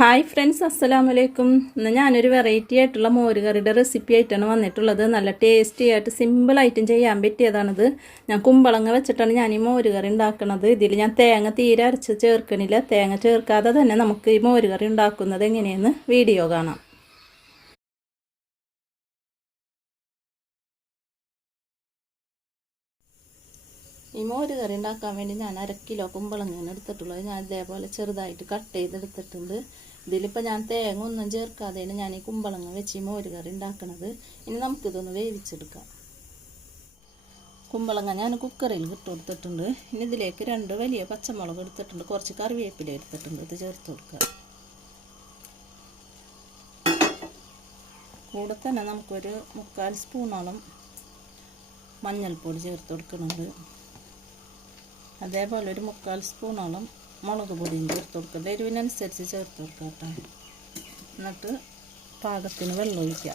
Hi friends അസ്സലാമു അലൈക്കും ഇന്ന് ഞാനൊരു വെറൈറ്റി ആയിട്ടുള്ള മോരുകറിയുടെ റെസിപ്പി ആയിട്ടാണ് വന്നിട്ടുള്ളത്. നല്ല ടേസ്റ്റി ആയിട്ട് സിമ്പിളായിട്ടും ചെയ്യാൻ പറ്റിയതാണിത്. ഞാൻ കുമ്പളങ്ങ വെച്ചിട്ടാണ് ഞാൻ ഈ മോരുകറി ഉണ്ടാക്കുന്നത് ഇതിൽ ഞാൻ തേങ്ങ തീരെ അരച്ച് ചേർക്കണില്ല. തേങ്ങ ചേർക്കാതെ തന്നെ നമുക്ക് ഈ മോരുകറി ഉണ്ടാക്കുന്നത് എങ്ങനെയെന്ന് വീഡിയോ കാണാം. ഈ മോരുകറി ഉണ്ടാക്കാൻ വേണ്ടി ഞാൻ അര കിലോ കുമ്പളങ്ങയാണ് എടുത്തിട്ടുള്ളത്. ഞാൻ ഇതേപോലെ ചെറുതായിട്ട് കട്ട് ചെയ്തെടുത്തിട്ടുണ്ട്. ഇതിലിപ്പോൾ ഞാൻ തേങ്ങ ഒന്നും ചേർക്കാതെയാണ് ഞാൻ ഈ കുമ്പളങ്ങ വെച്ച് മോര് കറി ഉണ്ടാക്കുന്നത് ഇനി നമുക്കിതൊന്ന് വേവിച്ചെടുക്കാം. കുമ്പളങ്ങ ഞാൻ കുക്കറിൽ ഇട്ട് കൊടുത്തിട്ടുണ്ട്. ഇനി ഇതിലേക്ക് രണ്ട് വലിയ പച്ചമുളക് എടുത്തിട്ടുണ്ട്. കുറച്ച് കറിവേപ്പില എടുത്തിട്ടുണ്ട്. ഇത് ചേർത്ത് കൊടുക്കുക. കൂടെ തന്നെ നമുക്കൊരു മുക്കാൽ സ്പൂണോളം മഞ്ഞൾപ്പൊടി ചേർത്ത് കൊടുക്കുന്നുണ്ട്. അതേപോലെ ഒരു മുക്കാൽ സ്പൂണോളം മുളക് പൊടിയും ചേർത്ത് കൊടുക്കുക. എരിവിനനുസരിച്ച് ചേർത്ത് കൊടുക്കുക കേട്ടോ. എന്നിട്ട് പാകത്തിന് വെള്ളം ഒഴിക്കുക.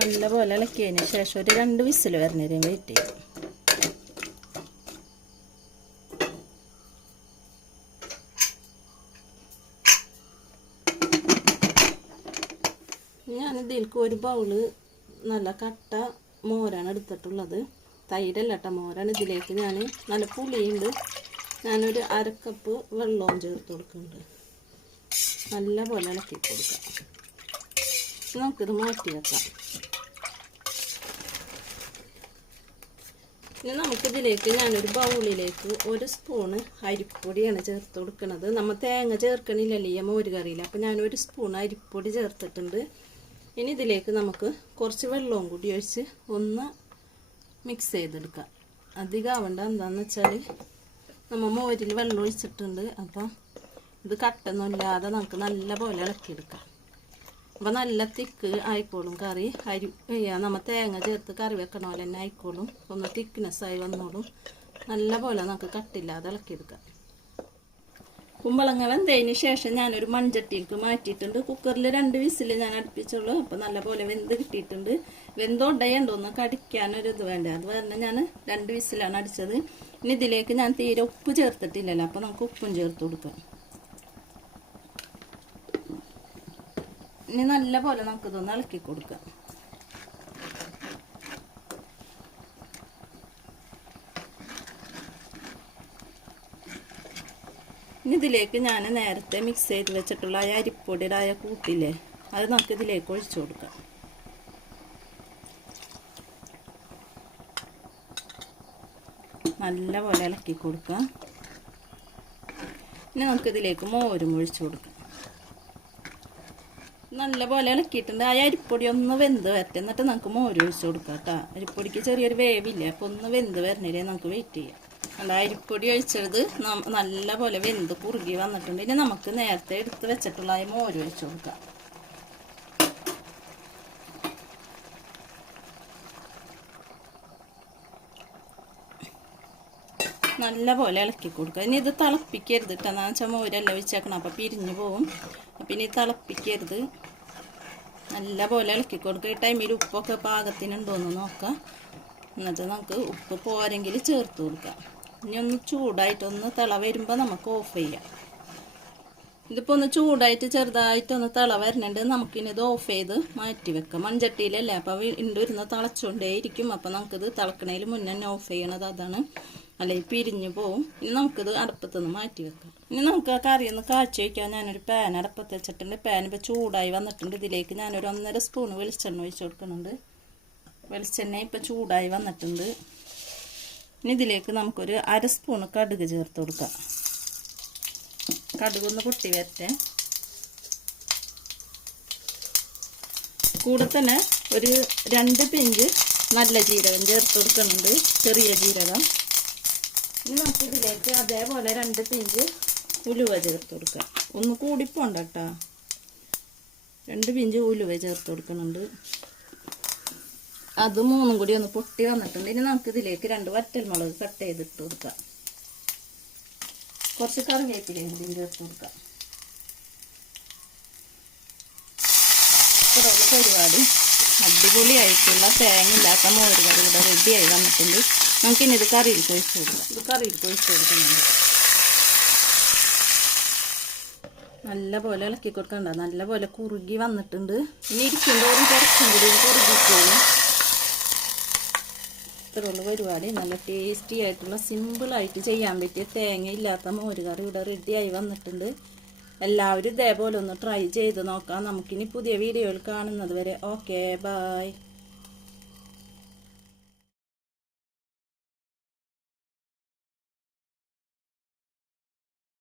നല്ലപോലെ ഇളക്കിയതിന് ശേഷം ഒരു രണ്ട് വിസിൽ വരുന്നതിന് വെയിറ്റ് ചെയ്യും ഞാനിതിലേക്ക് ഒരു ബൗൾ നല്ല കട്ട മോരാണ് എടുത്തിട്ടുള്ളത്. തൈരല്ല കേട്ടോ മോരാണ് ഇതിലേക്ക് ഞാൻ നല്ല പുളിയുണ്ട്. ഞാനൊരു അരക്കപ്പ് വെള്ളവും ചേർത്ത് കൊടുക്കുന്നുണ്ട്. നല്ല പോലെ ഇളക്കി കൊടുക്കാം. നമുക്കിത് മാറ്റി വെക്കാം. ഇനി നമുക്കിതിലേക്ക് ഞാനൊരു ബൗളിലേക്ക് ഒരു സ്പൂണ് അരിപ്പൊടിയാണ് ചേർത്ത് കൊടുക്കുന്നത് നമ്മൾ തേങ്ങ ചേർക്കണില്ലല്ലോ ഈ മോര് കറിയിൽ അപ്പോൾ ഞാനൊരു സ്പൂൺ അരിപ്പൊടി ചേർത്തിട്ടുണ്ട്. ഇനി ഇതിലേക്ക് നമുക്ക് കുറച്ച് വെള്ളവും കൂടി ഒഴിച്ച് ഒന്ന് മിക്സ് ചെയ്തെടുക്കുക. അധികം ആവണ്ട എന്താണെന്ന് വെച്ചാൽ നമ്മൾ മോരിൽ വെള്ളം ഒഴിച്ചിട്ടുണ്ട്. അപ്പം ഇത് കട്ടൊന്നുമില്ലാതെ നമുക്ക് നല്ല പോലെ ഇളക്കിയെടുക്കാം. അപ്പം നല്ല തിക്ക് ആയിക്കോളും കറി. അരി നമ്മൾ തേങ്ങ ചേർത്ത് കറി വെക്കണ പോലെ തന്നെ ആയിക്കോളും. ഒന്ന് തിക്നെസ്സായി വന്നോളും. നല്ല പോലെ നമുക്ക് കട്ടില്ലാതെ ഇളക്കിയെടുക്കാം. കുമ്പളങ്ങ വെന്തതിന് ശേഷം ഞാനൊരു മൺചട്ടിയിലേക്ക് മാറ്റിയിട്ടുണ്ട്. കുക്കറിൽ രണ്ട് വിസിൽ ഞാൻ അടുപ്പിച്ചുള്ളൂ. അപ്പോൾ നല്ലപോലെ വെന്ത് കിട്ടിയിട്ടുണ്ട്. വെന്തോണ്ടയുണ്ടോ ഒന്ന് കടിക്കാനൊരു ഇത് വേണ്ട. അത് പറഞ്ഞ് ഞാൻ രണ്ട് വിസിലാണ് അടിച്ചത്. ഇനി ഇതിലേക്ക് ഞാൻ തീരെ ഉപ്പ് ചേർത്തിട്ടില്ലല്ലോ. അപ്പോൾ നമുക്ക് ഉപ്പും ചേർത്ത് കൊടുക്കാം. ഇനി നല്ലപോലെ നമുക്കിതൊന്ന് ഇളക്കി കൊടുക്കാം. ഇനി ഇതിലേക്ക് ഞാൻ നേരത്തെ മിക്സ് ചെയ്ത് വെച്ചിട്ടുള്ള ആ അരിപ്പൊടിയുടെ കൂട്ടില്ലേ അത് നമുക്ക് ഇതിലേക്ക് ഒഴിച്ചു കൊടുക്കാം. നല്ലപോലെ ഇളക്കി കൊടുക്കാം ഇനി നമുക്കിതിലേക്ക് മോരും ഒഴിച്ചു കൊടുക്കാം. നല്ലപോലെ ഇളക്കിയിട്ടുണ്ട്. ആ അരിപ്പൊടി ഒന്ന് വെന്ത് വരട്ടെ. എന്നിട്ട് നമുക്ക് മോര് ഒഴിച്ചു കൊടുക്കാം കേട്ടോ. അരിപ്പൊടിക്ക് ചെറിയൊരു വേവില്ല അപ്പോൾ ഒന്ന് വെന്ത് വരണേ നമുക്ക് വെയിറ്റ് ചെയ്യാം. അല്ല അരിപ്പൊടി ഒഴിച്ചത് നല്ല പോലെ വെന്ത് കുറുകി വന്നിട്ടുണ്ട്. ഇനി നമുക്ക് നേരത്തെ എടുത്ത് വെച്ചിട്ടുള്ള മോര് ഒഴിച്ചു കൊടുക്കാം. നല്ല പോലെ ഇളക്കി കൊടുക്കുക. ഇനി ഇത് തിളപ്പിക്കരുത് കേട്ടോ എന്നാ വെച്ചാൽ മോരല്ല വെച്ചേക്കണം അപ്പോൾ പിരിഞ്ഞു പോവും. അപ്പം ഇനി തിളപ്പിക്കരുത്. നല്ല പോലെ ഇളക്കി കൊടുക്കുക. ഈ ടൈമിൽ ഉപ്പൊക്കെ പാകത്തിനുണ്ടോയെന്ന് നോക്കാം. എന്നിട്ട് നമുക്ക് ഉപ്പ് പോരെങ്കിൽ ചേർത്ത് കൊടുക്കാം. ഇനി ഒന്ന് ചൂടായിട്ടൊന്ന് തിള വരുമ്പോൾ നമുക്ക് ഓഫ് ചെയ്യാം. ഇതിപ്പോൾ ഒന്ന് ചൂടായിട്ട് ചെറുതായിട്ടൊന്ന് തിള വരുന്നുണ്ട്. നമുക്കിനി ഇത് ഓഫ് ചെയ്ത് മാറ്റി വെക്കാം. മൺചട്ടിയിലല്ലേ? അപ്പോൾ ഇണ്ടിരുന്ന് ഇരുന്ന് തിളച്ചുകൊണ്ടേ ഇരിക്കും അപ്പോൾ നമുക്കിത് തിളക്കണേൽ മുന്നേ തന്നെ ഓഫ് ചെയ്യണത് അതാണ്. അല്ലെങ്കിൽ പിരിഞ്ഞു പോവും. ഇനി നമുക്കിത് അടുപ്പത്തുനിന്ന് മാറ്റി വെക്കാം. ഇനി നമുക്ക് ആ കറി ഒന്ന് കാച്ചി വയ്ക്കാൻ ഞാനൊരു പാൻ അടുപ്പത്ത് വെച്ചിട്ടുണ്ട്. പാൻ ഇപ്പോൾ ചൂടായി വന്നിട്ടുണ്ട്. ഇതിലേക്ക് ഞാനൊരു ഒന്നര സ്പൂൺ വെളിച്ചെണ്ണ ഒഴിച്ച് കൊടുക്കുന്നുണ്ട്. വെളിച്ചെണ്ണ ഇപ്പോൾ ചൂടായി വന്നിട്ടുണ്ട്. ഇനി ഇതിലേക്ക് നമുക്കൊരു അര സ്പൂൺ കടുക് ചേർത്ത് കൊടുക്കാം. കടുകൊന്ന് പൊട്ടി വരട്ടെ. കൂടെ തന്നെ ഒരു രണ്ട് പിഞ്ച് നല്ല ജീരകം ചേർത്ത് കൊടുക്കുന്നുണ്ട് ചെറിയ ജീരകം. ഇനി നമുക്ക് ഇതിലേക്ക് അതേപോലെ രണ്ട് പിഞ്ച് ഉലുവ ചേർത്ത് കൊടുക്കാം. ഒന്ന് കൂടിപ്പോണ്ട കേട്ടോ. രണ്ട് പിഞ്ച് ഉലുവ ചേർത്ത് കൊടുക്കുന്നുണ്ട്. അത് മൂന്നും കൂടി ഒന്ന് പൊട്ടി വന്നിട്ടുണ്ട്. ഇനി നമുക്ക് ഇതിലേക്ക് രണ്ട് വറ്റൽമുളക് കട്ട് ചെയ്തിട്ട് കൊടുക്കാം. കുറച്ച് കറിവേപ്പിലയും കൂടി ചേർത്ത് കൊടുക്കാം. ഇത്രയുള്ള പരിപാടി. അടിപൊളിയായിട്ടുള്ള തേങ്ങ ഇല്ലാത്ത മോര് കറി ഇവിടെ റെഡിയായി വന്നിട്ടുണ്ട്. നമുക്കിനി ഇത് കറിയിൽ കൊഴിച്ച് കൊടുക്കാം. ഇത് കറിയിൽ കൊഴിച്ച് കൊടുക്കുന്നുണ്ട്. നല്ല പോലെ ഇളക്കി കൊടുക്കണ്ട. നല്ല പോലെ കുറുകി വന്നിട്ടുണ്ട്. ഇനി ഇരിക്കുമ്പോഴും കുറച്ചും കൂടി കുറുകിക്കോളും. ഇത്രയുള്ള പരിപാടി. നല്ല ടേസ്റ്റി ആയിട്ടുള്ള സിമ്പിളായിട്ട് ചെയ്യാൻ പറ്റിയ തേങ്ങ ഇല്ലാത്ത മോരുകറി ഇവിടെ റെഡിയായി വന്നിട്ടുണ്ട്. എല്ലാവരും ഇതേപോലെ ഒന്ന് ട്രൈ ചെയ്ത് നോക്കാം. നമുക്കിനി പുതിയ വീഡിയോയിൽ കാണുന്നത് വരെ. Okay bye